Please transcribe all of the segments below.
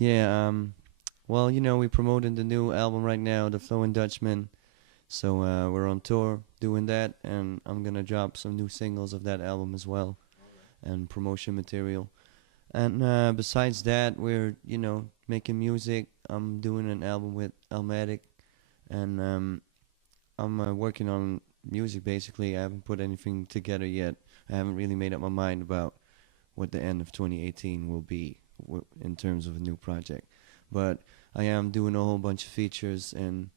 Yeah, well, we promoted the new album right now, the Flowin Dutchman. So we're on tour doing that, and I'm gonna drop some new singles of that album as well, and promotion material. And besides that, we're making music. I'm doing an album with Almatic, and I'm working on music basically. I haven't put anything together yet. I haven't really made up my mind about what the end of 2018 will be in terms of a new project. But I am doing a whole bunch of features, and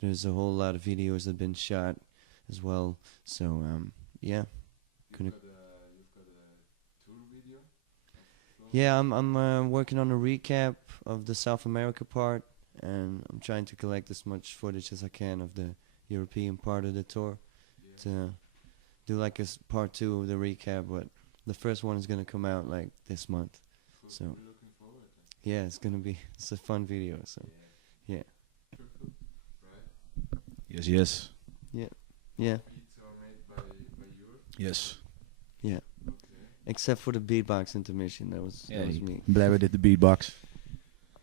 there's a whole lot of videos that have been shot as well. So yeah, You've got a tour video. yeah, I'm working on a recap of the South America part, and I'm trying to collect as much footage as I can of the European part of the tour to do like a part two of the recap. But the first one is gonna come out like this month. So We're looking forward. yeah, it's a fun video. So yeah, Right? Yes. yeah, yeah, Beats are made by you. Yes. yeah. Okay. Except for the beatbox intermission, that was me. Blabber did the beatbox.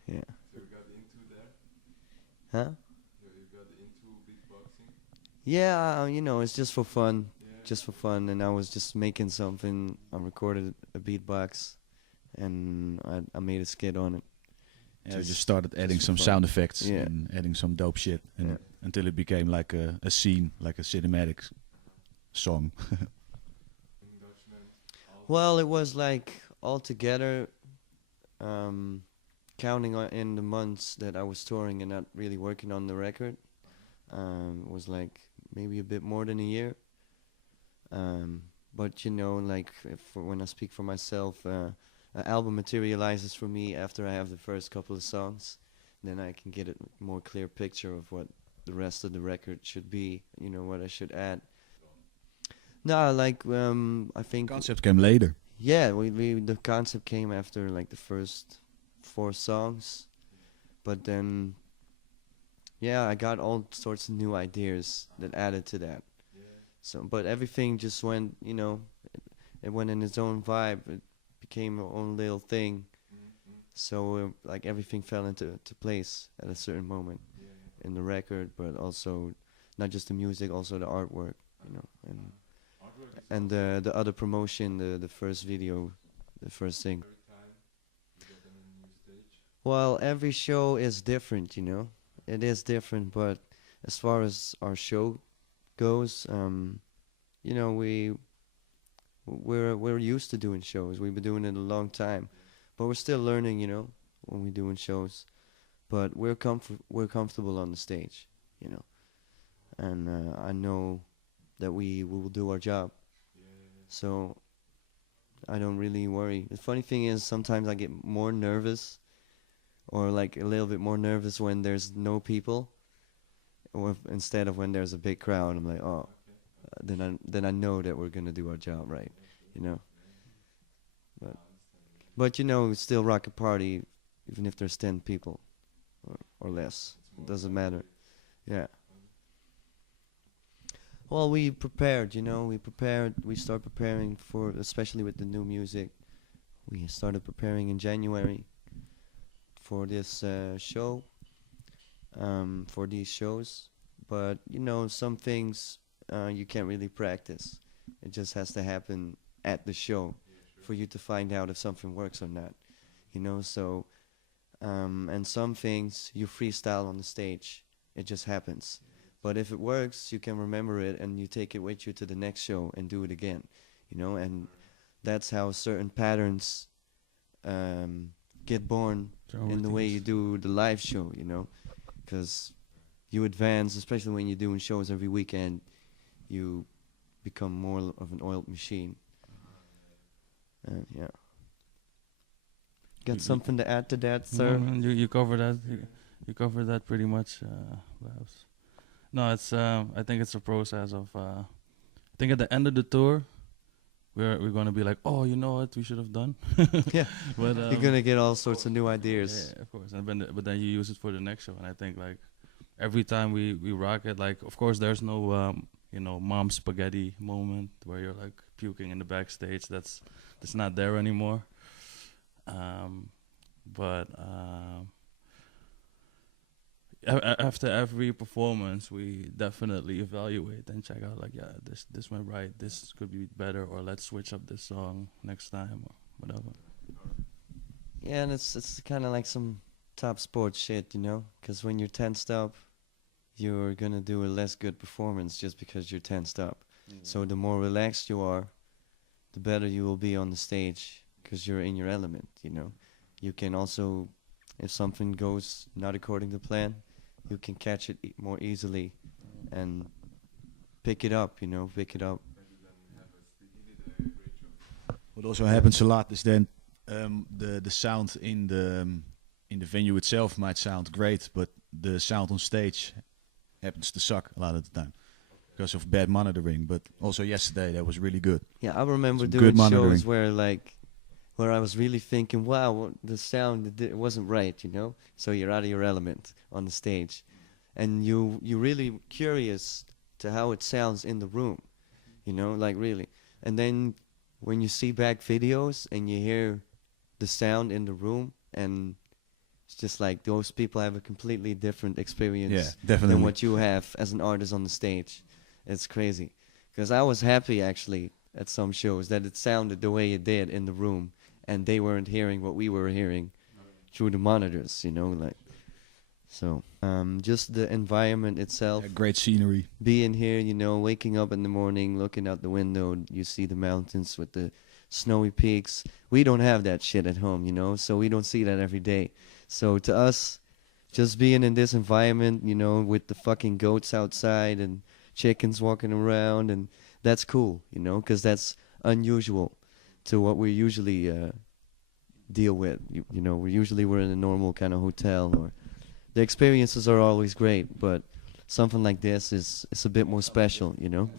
Yeah. So you got into there. Huh? You got into beatboxing. Yeah, it's just for fun. Yeah. Just for fun, and I was just making something. I recorded a beatbox, and I made a skit on it. Yeah, we just started adding just some for fun. sound effects Yeah. and adding some dope shit, and Yeah. until it became like a scene, like a cinematic song. Dutchman. Well, it was like altogether, counting in the months that I was touring and not really working on the record, it was like maybe a bit more than a year. But like when I speak for myself, an album materializes for me after I have the first couple of songs. Then I can get a more clear picture of what the rest of the record should be. What I should add. No, like I think. Concept came later. Yeah, the concept came after like the first 4 songs, but then yeah, I got all sorts of new ideas that added to that. Yeah. So, but everything just went, it went in its own vibe. It became its own little thing. Mm-hmm. So like everything fell into place at a certain moment Yeah. in the record, but also not just the music, also the artwork, and Artwork is and the other promotion, the first video, the first thing. every time you get on a new stage. Well, every show is different, It is different, but as far as our show goes, we're used to doing shows. We've been doing it a long time, but we're still learning, when we're doing shows. But we're comfortable on the stage, and I know that we will do our job. So I don't really worry. The funny thing is sometimes I get more nervous, or like a little bit more nervous when there's no people, or instead of when there's a big crowd. I'm like, oh, then I know that we're gonna do our job right, But still rock a party, even if there's 10 people, or less. It doesn't matter. Yeah. Well, we prepared, we start preparing for, especially with the new music. We started preparing in January for this show, for these shows. But, some things you can't really practice. It just has to happen at the show for you to find out if something works or not, so, and some things you freestyle on the stage. It just happens. But if it works, you can remember it and you take it with you to the next show and do it again, and that's how certain patterns get born in the way you do the live show, because you advance, especially when you're doing shows every weekend, you become more of an oiled machine. Yeah. Got something to add to that, sir? No, you cover that. You cover that pretty much, Babs. No, it's I think it's a process of I think at the end of the tour we're gonna be like, oh, you know what we should have done. Yeah. But You're gonna get all sorts of new ideas. yeah, of course. But then you use it for the next show, and I think like every time we rock it, like of course there's no mom spaghetti moment where you're like puking in the backstage. That's not there anymore. but after every performance, we definitely evaluate and check out like, yeah, this went right, this could be better, or let's switch up this song next time or whatever. Yeah, and it's kind of like some top sports shit, you know? Because when you're tensed up, you're gonna do a less good performance just because you're tensed up. So the more relaxed you are, the better you will be on the stage because you're in your element, you know? You can also, if something goes not according to plan, you can catch it more easily and pick it up, you know, pick it up. What also happens a lot is then the sound in the venue itself might sound great, but the sound on stage happens to suck a lot of the time because of bad monitoring. But also yesterday that was really good. Yeah, I remember Some doing good monitoring. shows where I was really thinking, wow, the sound it wasn't right, you know. So you're out of your element on the stage, and you're really curious to how it sounds in the room, you know, like really. And then when you see back videos and you hear the sound in the room, and it's just like those people have a completely different experience Yeah, definitely. than what you have as an artist on the stage. It's crazy. Because I was happy actually at some shows that it sounded the way it did in the room, and they weren't hearing what we were hearing through the monitors, you know, like. So, just the environment itself. Yeah, great scenery. Being here, you know, waking up in the morning, looking out the window, you see the mountains with the snowy peaks. We don't have that shit at home, you know, so we don't see that every day. So to us, just being in this environment, you know, with the fucking goats outside and chickens walking around, and that's cool, you know, because that's unusual to what we usually deal with. You know, we're in a normal kind of hotel, or the experiences are always great, but something like this is a bit more special, you know.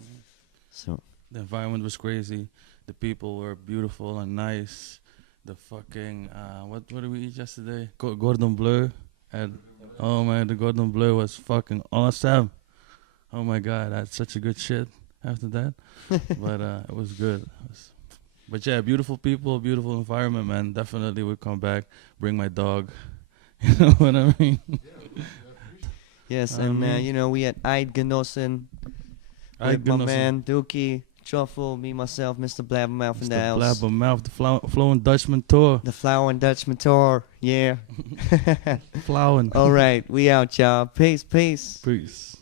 So The environment was crazy. The people were beautiful and nice. The fucking what did we eat yesterday? Cordon bleu. And oh man, the cordon bleu was fucking awesome. Oh my god, I had such a good shit after that. But it was good. But yeah, beautiful people, beautiful environment, man. Definitely would come back. Bring my dog. You know what I mean? yes, and you know, we had Aightgenossen with my man Dookie, Truffle, me, myself, Mr. BlabberMouf in the house. BlabberMouf, the Flowin Dutchman tour. The Flowin Dutchman tour, yeah. Flowin. All right, we out, y'all. Peace, peace. Peace.